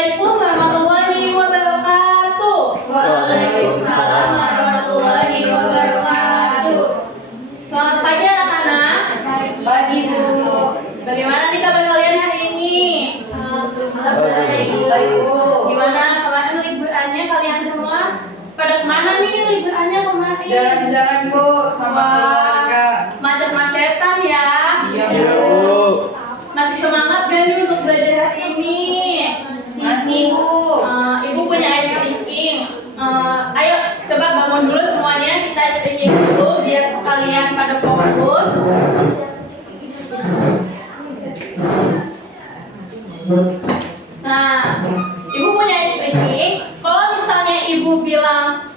Assalamualaikum warahmatullahi wabarakatuh. Waalaikumsalam warahmatullahi wabarakatuh. Selamat pagi anak-anak. Pagi Bu. Bagaimana nih kabar kalian hari ini? Baik Bu. Gimana kemarin liburannya kalian semua? Pada kemana nih liburannya kemarin? Jalan-jalan Bu sama keluarga. Macet-macetan ya. Iya Bu. Masih semangat gak nih untuk belajar hari ini? Masih Bu. Ibu punya ice cream. Ayo coba bangun dulu semuanya, kita ice cream dulu biar kalian pada fokus. Nah, ibu punya ice cream. Kalau misalnya ibu bilang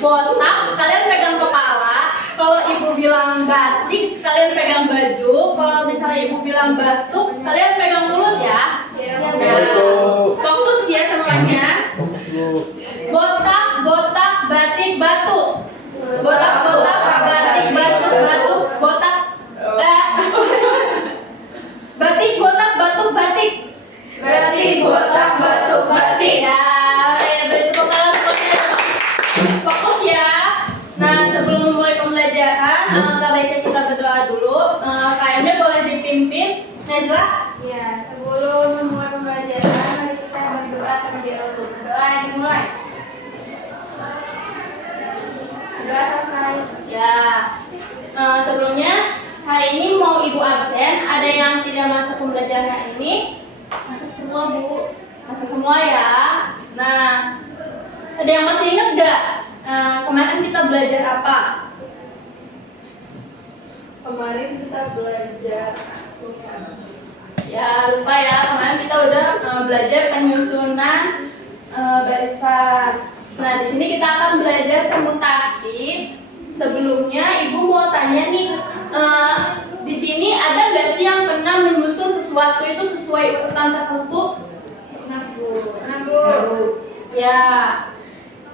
botak, kalian pegang kepala. Kalau ibu bilang batik, kalian pegang baju. Kalau misalnya ibu bilang batuk, kalian pegang mulut ya. Fokus ya semuanya. Botak, botak, batik, batuk. Botak, botak, batik, batuk, batuk, botak. Batik, botak, batuk, batik. Batik, botak, batuk, batik. Ya, betul kalian semuanya. Fokus ya. Nah, sebelum memulai pembelajaran, alangkah baiknya kita berdoa dulu. KM-nya boleh dipimpin. Nezla? Ya, sebelum memulai pembelajaran, mari kita berdoa terlebih dahulu. Berdoa dimulai. Berdoa selesai. Ya. Sebelumnya hari ini mau ibu absen. Ada yang tidak masuk pembelajaran hari ini? Masuk semua Bu. Masuk semua ya. Nah, ada yang masih ingat gak? Kemarin kita belajar apa? Kemarin kita belajar ya lupa ya, kemarin kita udah belajar penyusunan barisan. Nah, di sini kita akan belajar permutasi. Sebelumnya ibu mau tanya nih, di sini ada nggak sih yang pernah menyusun sesuatu itu sesuai urutan tertentu? Pernah Bu. Nah, Bu. Ya,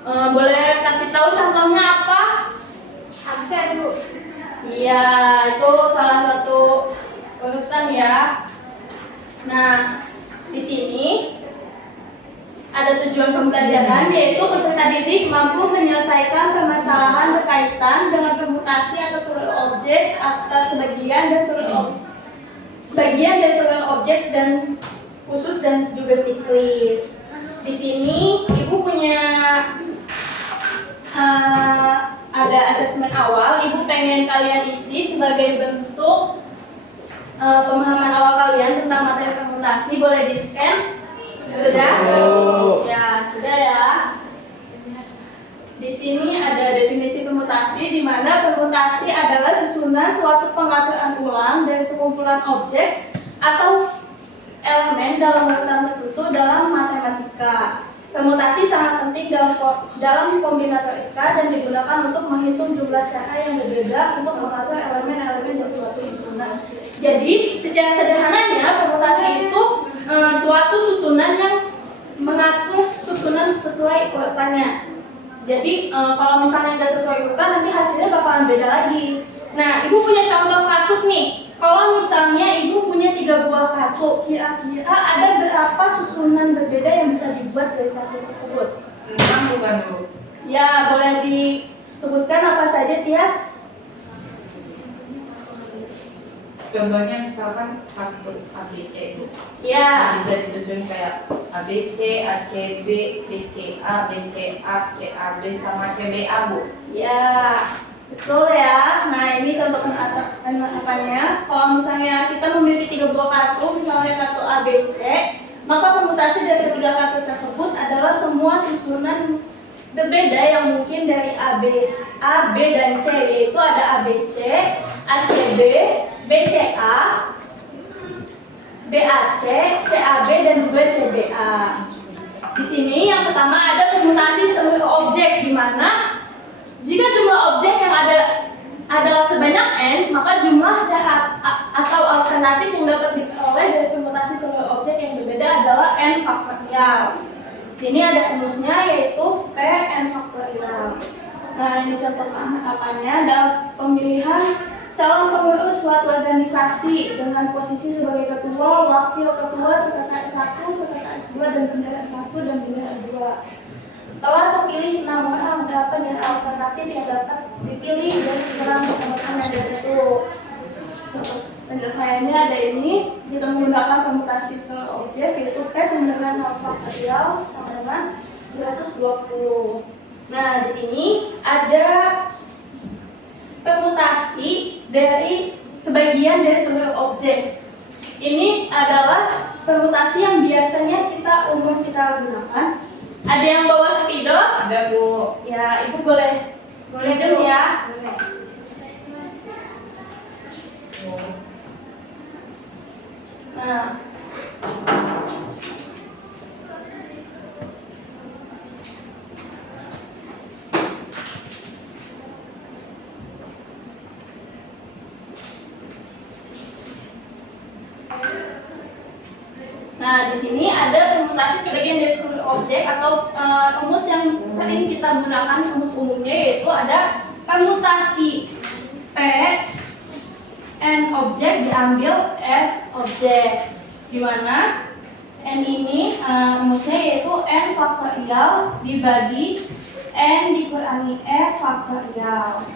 boleh kasih tahu contohnya apa? Absen, Bu. Iya, itu salah satu urutan ya. Nah, di sini ada tujuan pembelajaran, yaitu peserta didik mampu menyelesaikan permasalahan berkaitan dengan permutasi atau seluruh objek atas sebagian dari seluruh objek dan khusus dan juga siklis. Di sini ibu punya ada asesmen awal. Ibu pengen kalian isi sebagai bentuk pemahaman awal kalian tentang materi permutasi. Boleh di scan? Sudah? Ya, sudah ya. Di sini ada definisi permutasi, di mana permutasi adalah susunan suatu pengaturan ulang dari sekumpulan objek atau elemen dalam urutan tertentu dalam matematika. Permutasi sangat penting dalam kombinatorika dan digunakan untuk menghitung jumlah cara yang berbeda untuk mengatur elemen-elemen dari suatu himpunan. Jadi, secara sederhananya permutasi itu suatu susunan yang mengatur susunan sesuai urutannya. Jadi, kalau misalnya nggak sesuai urutan, nanti hasilnya bakalan beda lagi. Nah, ibu punya contoh kasus nih. Kalau misalnya ibu punya 3 buah kartu, kira-kira ada berapa susunan berbeda yang bisa dibuat dari kartu tersebut? 6 bukan Bu? Ya, boleh disebutkan apa saja, Tias? Contohnya misalkan kartu ABC Bu. Ya. Bisa disusun kayak ABC, ACB, BCA, BCA, CAB sama CBA Bu. Ya, betul ya. Nah, ini contoh penerapannya. Kalau misalnya kita memiliki 3 buah kartu, misalnya kartu ABC, maka permutasi dari ketiga kartu tersebut adalah semua susunan berbeda yang mungkin dari A, B dan C, yaitu ada ABC, ACB, BCA, BAC, CAB dan juga CBA. Di sini yang pertama ada permutasi seluruh objek, di mana jika jumlah objek yang ada adalah sebanyak n, maka jumlah cara atau alternatif yang dapat diperoleh dari permutasi seluruh objek yang berbeda adalah n faktorial. Di sini ada rumusnya, yaitu p n faktorial. Nah, ini contoh penerapannya dalam pemilihan calon pengurus suatu organisasi dengan posisi sebagai ketua, wakil ketua, sekretaris 1, sekretaris 2, dan bendahara 1 dan bendahara 2. Telah terpilih nama beberapa jalan alternatif yang dapat dipilih dari susunan kepengurusan yang berbentuk. Penyelesaiannya ada ini, kita menggunakan permutasi semua objek, yaitu P sama dengan 0 faktorial sama dengan 220. Nah, di sini ada permutasi dari sebagian dari seluruh objek. Ini adalah permutasi yang biasanya kita gunakan. Ada yang bawa spidol? Ada, Bu. Ya, Ibu boleh pinjam Bu. ya. Boleh. Nah, di sini ada permutasi sebagian dari seluruh objek atau rumus yang sering kita gunakan, rumus umumnya, yaitu ada permutasi P N objek diambil F objek, di mana N ini rumusnya yaitu N faktorial dibagi N dikurangi F faktorial.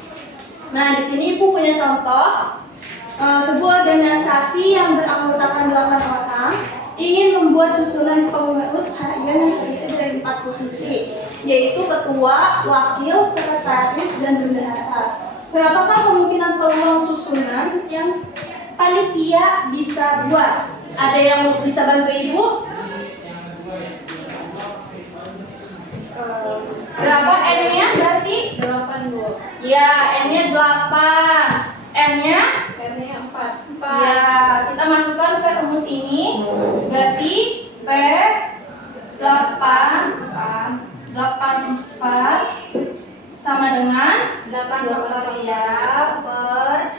Nah, di sini Ibu punya contoh sebuah organisasi yang beranggotakan 8 orang ingin membuat susunan pengurus harian yang terdiri dari 4 posisi, yaitu ketua, wakil, sekretaris, dan bendahara. Berapakah kemungkinan peluang susunan yang panitia bisa buat? Ada yang bisa bantu Ibu? Berapa N-nya berarti? 8, Bu. Ya, N-nya 8. N-nya? N-nya 4. Ya, kita masukkan ke rumus ini. Berarti P 84 sama dengan 8 faktorial per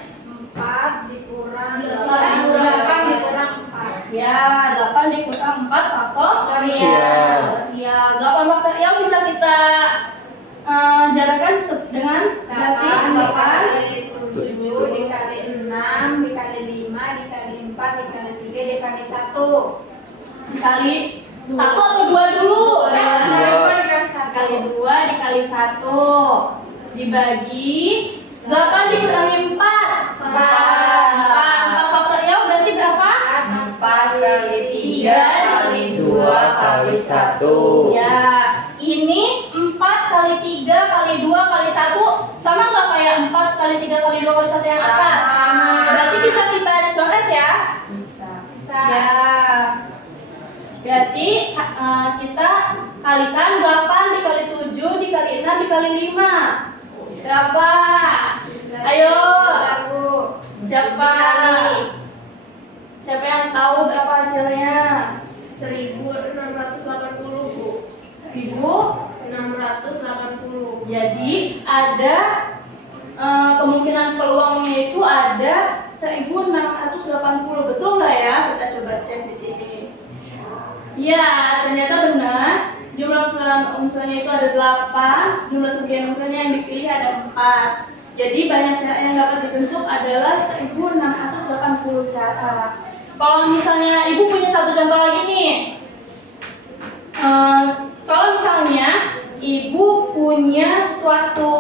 4 dikurang 8 dikurang 4. ya 8 dikurang 4 Faktorial. ya 8 faktorial bisa kita jarakan dengan berarti 8 7 dikali 6 dikali 5 dikali 4 dikali 3 dikali 1 dikali 1 atau 2 dulu? Dikali 2 dikali 1 dibagi 8 dikurangi 4. 4 faktorial berarti berapa? 4 kali 3 kali 2 kali 1. Ya, ini 4 kali 3 kali 2 kali 1 sama nggak kayak 4 kali 3 kali 2 kali 1 yang atas? Sama. Berarti bisa kita coret ya? Bisa. Ya. Berarti kita kalikan 8 dikali 7 dikali 6 dikali 5. Berapa? Ayo. Siapa? Siapa yang tahu berapa hasilnya? 1680, Bu. 1680. Jadi ada kemungkinan peluangnya itu ada 1680. Betul nggak ya? Kita coba cek di sini. Ya, ternyata benar. Jumlah unsurnya itu ada 8, jumlah sebagian unsurnya yang dipilih ada 4. Jadi banyak cara yang dapat dibentuk adalah 1680 cara. Kalau misalnya Ibu punya satu contoh lagi nih. Kalau misalnya Ibu punya suatu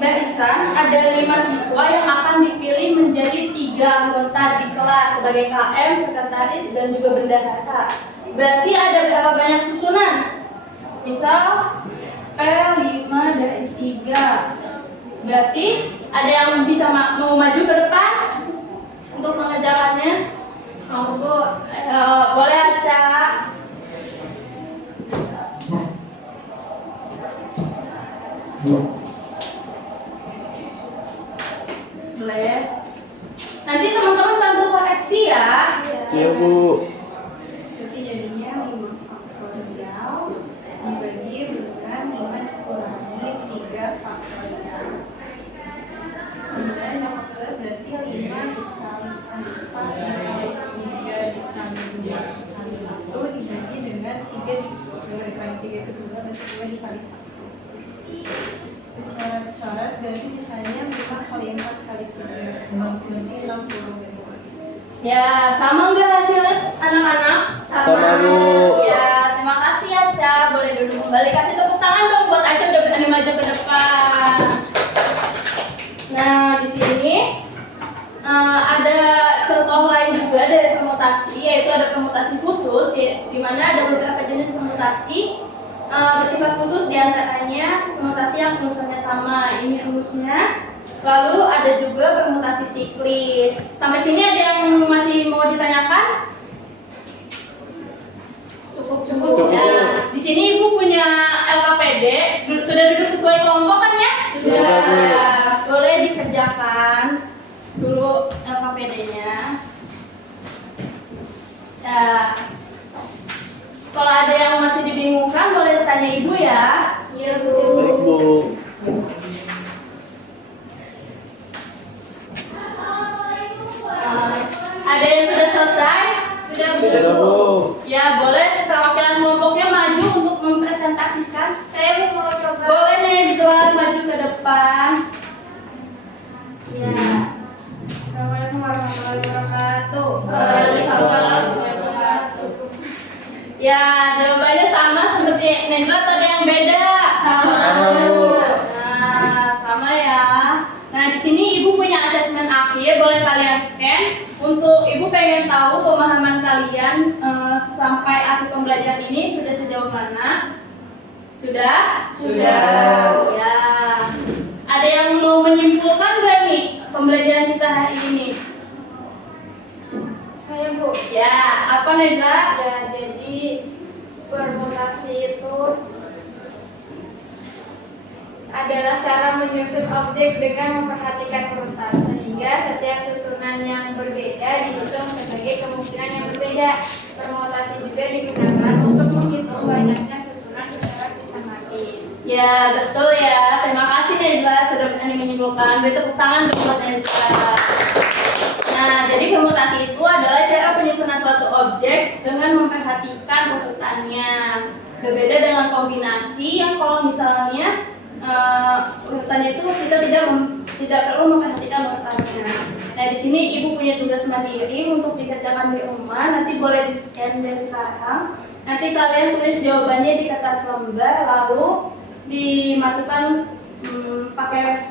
barisan, ada 5 siswa yang akan dipilih menjadi 3 anggota di kelas sebagai KM, sekretaris, dan juga bendahara. Berarti ada berapa banyak susunan? Misal P5 dari 3. Berarti ada yang bisa mau maju ke depan untuk mengerjakannya? Mau Bu? Boleh Aca. Boleh. Nanti teman-teman bantu koreksi ya. Iya, Bu. Jadi jadinya 5 faktorial dibagi dengan 5 dikurangi 3 faktorial. 9 faktorial berarti 5 dikali 4 dikali 3 dikali 2 dikali 1 dibagi dengan 3 dikali 3 itu 2 berarti 2 dikali 1. Syarat-syarat berarti sisanya 5 kali 4 kali 3 berarti 60. Ya, sama nggak hasilnya anak-anak? Sama, Bu. Ya, terima kasih Aca. Boleh duduk kembali. Kasih tepuk tangan dong buat Aca udah berani maju ke depan. Nah, di sini ada contoh lain juga dari permutasi, yaitu ada permutasi khusus, di mana ada beberapa jenis permutasi bersifat khusus, diantaranya permutasi yang rumusnya sama, ini rumusnya. Lalu ada juga permutasi siklis. Sampai sini ada yang masih mau ditanyakan? Cukup. Nah, di sini Ibu punya LKPD, sudah duduk sesuai kelompok kan ya? Sudah, Bu. Boleh dikerjakan dulu LKPD-nya. Ya. Kalau ada yang masih dibingungkan, boleh tanya Ibu ya. Iya, Bu. Baik, Bu. Ada yang sudah selesai? Sudah, Bu. Sudah, Bu. Ya, boleh perwakilan kelompoknya maju untuk mempresentasikan. Saya mau coba. Boleh Nezla maju ke depan. Ya. Assalamualaikum warahmatullahi wabarakatuh. Waalaikumsalam warahmatullahi wabarakatuh. Ya, jawabannya sama seperti Nezla atau ada yang beda? Sama, Bu. Nah, sama ya. Nah, di sini Ibu punya asesmen akhir, boleh kalian scan. Untuk Ibu pengen tahu pemahaman kalian sampai akhir pembelajaran ini sudah sejauh mana? Sudah? Sudah. Ya. Ada yang mau menyimpulkan nggak nih pembelajaran kita hari ini? Saya Bu. Ya, apa Nezla? Ya, jadi permutasi itu adalah cara menyusun objek dengan memperhatikan urutan, sehingga setiap susunan yang berbeda dihitung sebagai kemungkinan yang berbeda. Permutasi juga digunakan untuk menghitung banyaknya susunan secara sistematis. Ya, betul ya. Terima kasih Nezla sudah berani menyimpulkan. Beri tepuk tangan dong buat Nezla. Nah, jadi permutasi itu adalah cara penyusunan suatu objek dengan memperhatikan urutannya. Berbeda dengan kombinasi yang kalau misalnya urutannya itu kita tidak perlu memperhatikan urutannya. Nah, di sini Ibu punya tugas mandiri untuk dikerjakan di rumah. Nanti boleh di-scan dari sekarang. Nanti kalian tulis jawabannya di kertas lembar, lalu dimasukkan pakai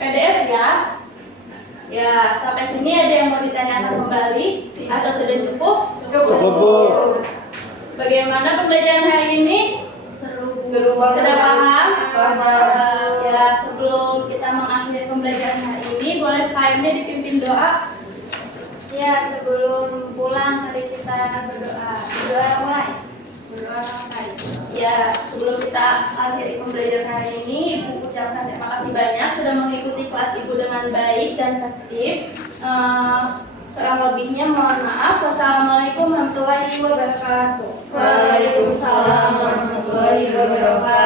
PDF ya. Ya, sampai sini ada yang mau ditanyakan kembali atau sudah cukup? Cukup, Bu. Bagaimana pembelajaran hari ini? Seru banget. Sudah paham? Paham. Ya, sebelum kita mengakhiri pembelajaran hari ini, boleh KM-nya dipimpin doa. Ya, sebelum pulang mari kita berdoa. Berdoa mulai. Berdoa selesai. Ya, sebelum kita akhiri pembelajaran hari ini, Ibu ucapkan terima kasih banyak sudah mengikuti kelas Ibu dengan baik dan tertib. Kurang lebihnya mohon maaf. Wassalamualaikum warahmatullahi wabarakatuh. Waalaikumsalam warahmatullahi wabarakatuh.